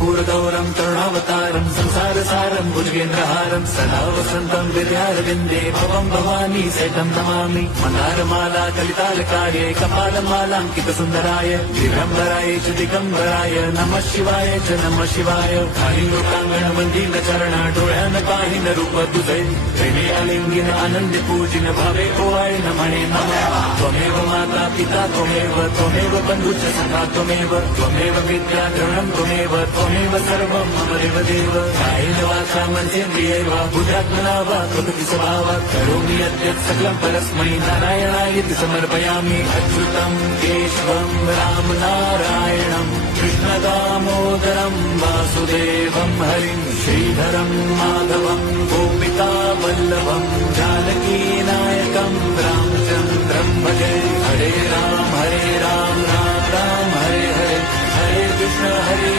कर्पूरगौरं करुणावतारं संसारसारं भुजगेन्द्रहारं सदा वसन्तं विद्यारविन्दे भवं भवानी सहितं नमामि। मन्दारमाला कलितालकार्ये कपालमालाङ्कितसुन्दराय दिगम्बराय च दिगम्बराय नमः शिवाय च नमः शिवाय। कालिलोकाङ्गण वन्दित चरण डोळ्यान पाहिन रूप तुझे प्रेमे अलिंगिन आनंद पूजिन भावे ओवाय नमणे नमः। त्वमेव माता पिता त्वमेव बन्धुश्च सखा त्वमेव विद्या द्रवणं त्वमेव सर्वं मम देवदेव। कायेन वाचा मनसेन्द्रियैर्वा बुद्ध्यात्मना वा प्रकृति स्वभावात् करोमि यद्यत् सकलं परस्मै नारायणायेति समर्पयामि। अच्युतं केशवं राम नारायणं कृष्णदामोदरं वासुदेवं हरिं श्रीधरं माधवं गोपिकावल्लभं जानकीनायकं रामचन्द्रं भजे। हरे राम राम राम हरे हरे, हरे कृष्ण हरे